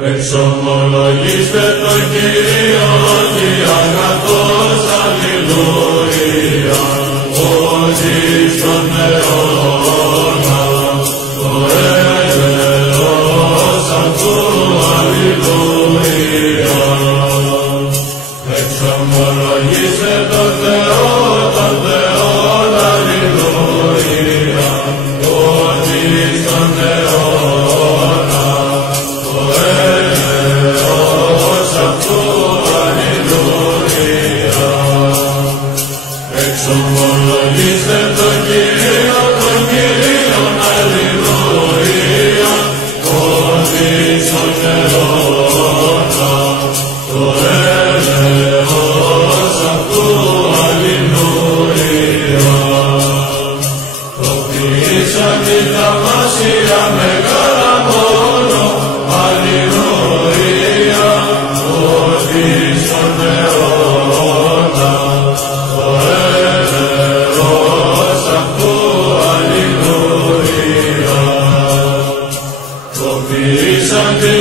Εξομολογήστε το Κύριο ότι αγαθός, αλληλούια, ότι στον αιώνα το έλεος αυτού, αλληλούια. Εξομολογήστε το Θεό, τον Θεόν, αλληλούια, ότι στον αιώνα το έλεος αυτού, αλληλούια. Εξομολογήστε τον Κύριο, αλληλούια, ότι στον αιώνα το έλεος αυτού, αλληλούια. Το ποιήσαν τη θαυμασία μεγάλα μόνο, αλληλούια, ότι στον αιώνα το έλεος αυτού, αλληλούια. Το ποιήσαν την